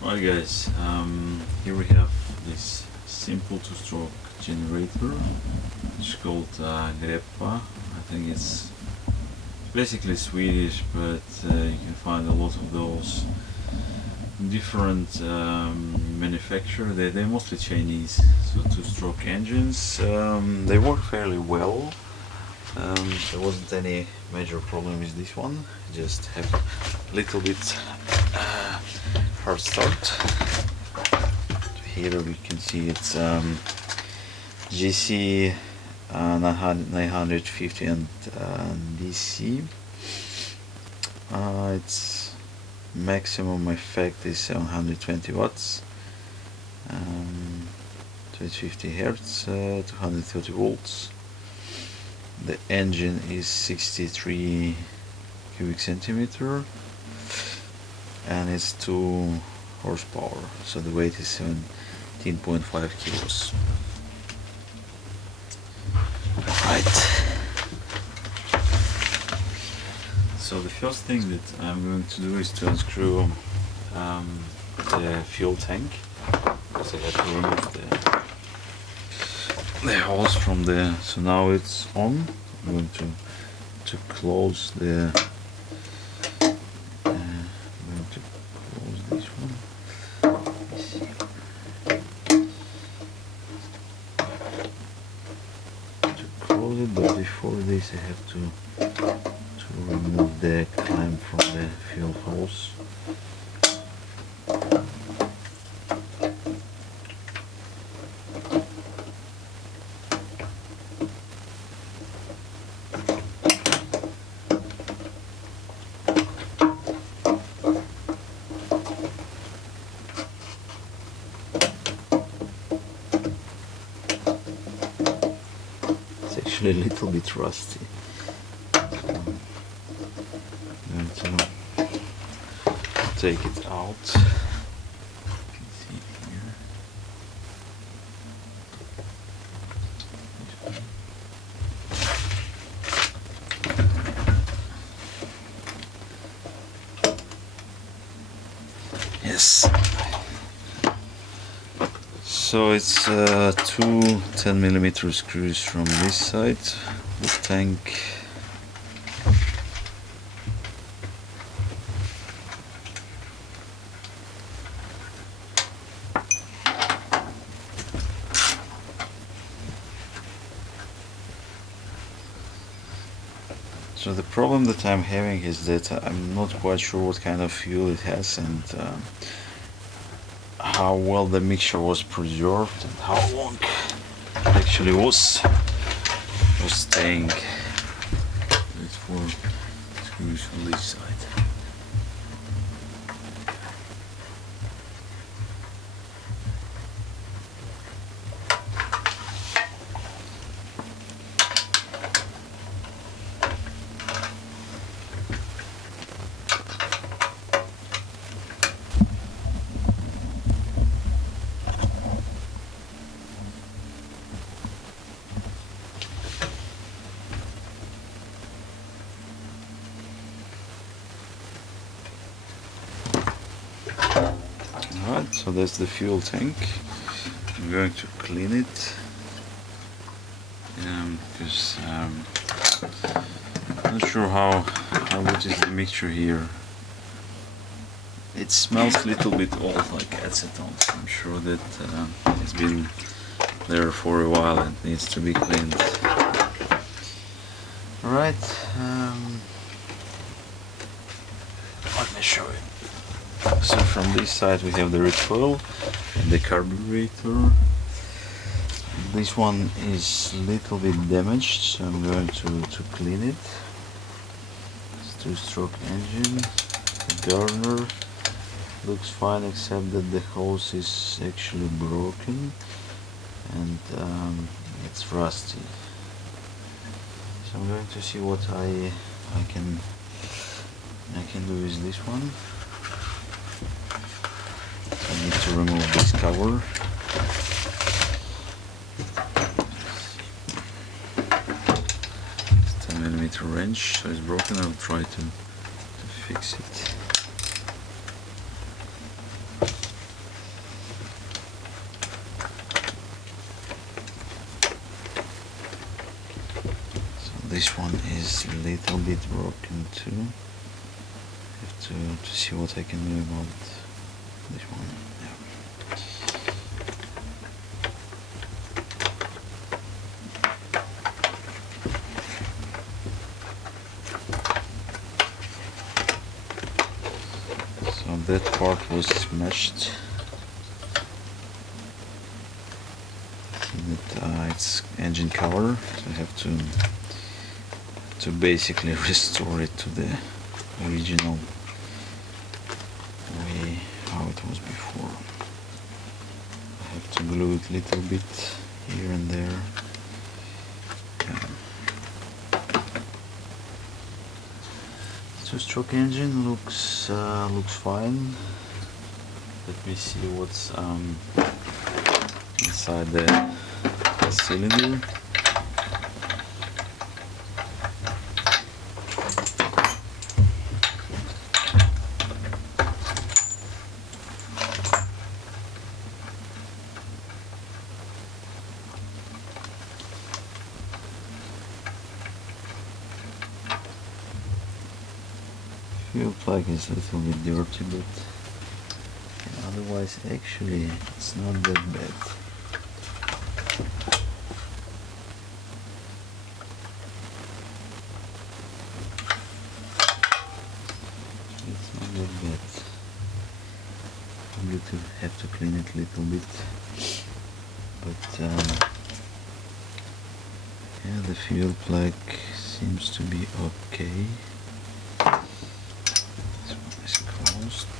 Right guys, here we have this simple two-stroke generator. It's called Greppa. I think it's basically Swedish, but you can find a lot of those different manufacturers. They're mostly Chinese, so two-stroke engines. They work fairly well. There wasn't any major problem with this one. Just have a little bit hard start. Here we can see it's GC950 DC. Its maximum effect is 720 watts, 250 Hertz, 230 volts. The engine is 63 cubic centimeter and it's 2 horsepower, so the weight is 17.5 kilos. Right. So the first thing that I'm going to do is to unscrew the fuel tank, because I have to remove the hose from the. So now it's on. I'm going to close the. This one. To close it, but before this I have to remove the clamp from the fuel hose. Actually a little bit rusty. I'm going to take it out. You can see here. Yes. So it's two 10mm screws from this side, the tank. So the problem that I'm having is that I'm not quite sure what kind of fuel it has and how well the mixture was preserved and how long it actually was staying. There's 4 screws on this side. Alright, so that's the fuel tank. I'm going to clean it because I'm not sure how good is the mixture here. It smells a little bit old, like acetone. I'm sure that it's been there for a while and needs to be cleaned. Alright, let me show you. So from this side we have the recoil and the carburetor. This one is a little bit damaged, so I'm going to clean it. It's a 2-stroke engine. The burner looks fine except that the hose is actually broken and it's rusty. So I'm going to see what I can do with this one. I need to remove this cover. It's a 10mm wrench, so it's broken. I'll try to fix it. this one is a little bit broken too. Have to see what I can do about this one. Yeah. So that part was smashed. It's engine cover, so I have to basically restore it to the original way how it was before. I have to glue it a little bit here and there. Two-stroke engine looks fine. Let me see what's inside the cylinder. Fuel plug is a little bit dirty, but otherwise actually it's not that bad. Probably have to clean it a little bit, but yeah, the fuel plug seems to be okay. This one is closed.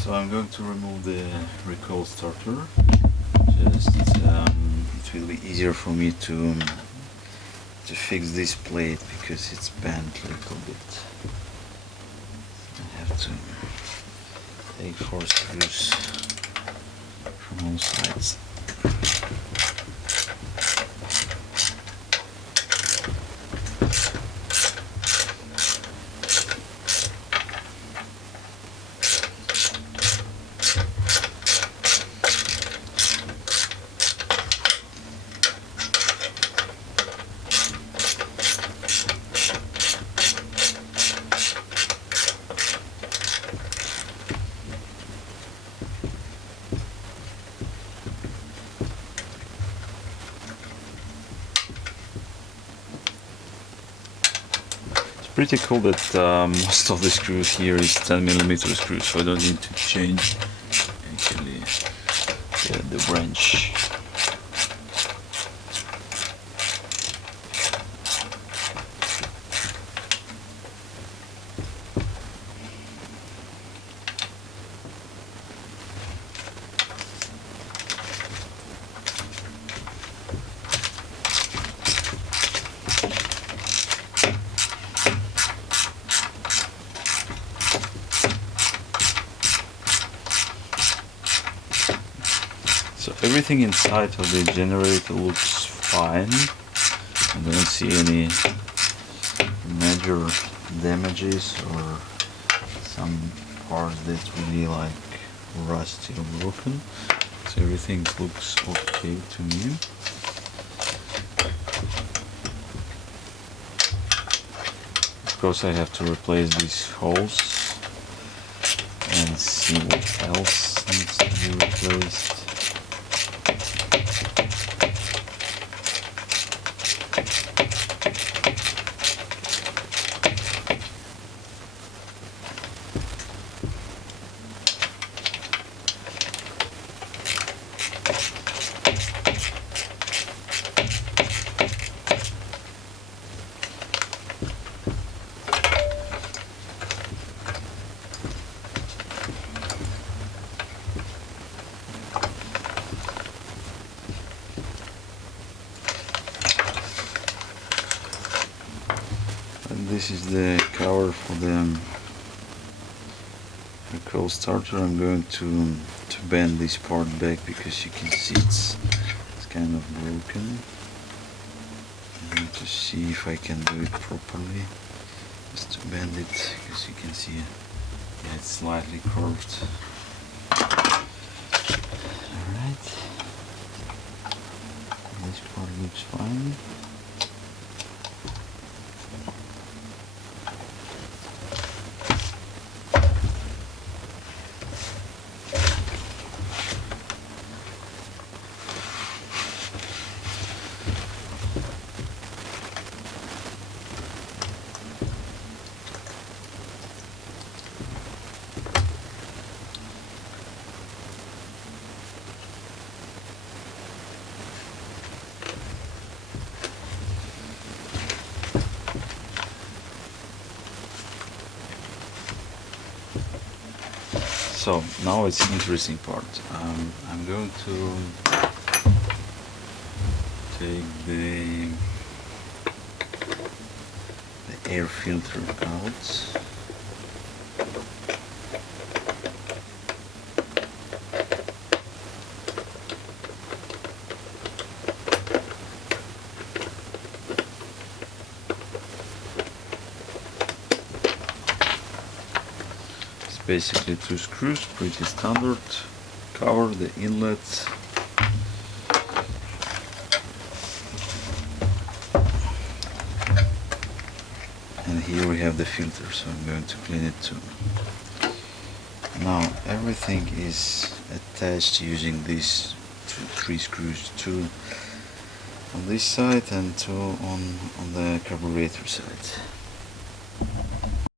So I'm going to remove the recoil starter. Just it will be easier for me to fix this plate because it's bent a little bit. I have to take 4 screws from all sides. Pretty cool that most of the screws here is 10mm screws, so I don't need to change actually the wrench. So everything inside of the generator looks fine. I don't see any major damages or some parts that really like rusty or broken. So everything looks okay to me. Of course I have to replace these holes and see what else needs to be replaced. This is the cover for the recoil starter. I'm going to bend this part back because you can see it's kind of broken. I need to see if I can do it properly. Just to bend it, because you can see yeah, it's slightly curved. Alright. looks fine. So now it's the interesting part. I'm going to take the air filter out. Basically 2 screws, pretty standard. Cover the inlet. And here we have the filter, so I'm going to clean it too. Now everything is attached using these 3 screws, 2 on this side and 2 on the carburetor side.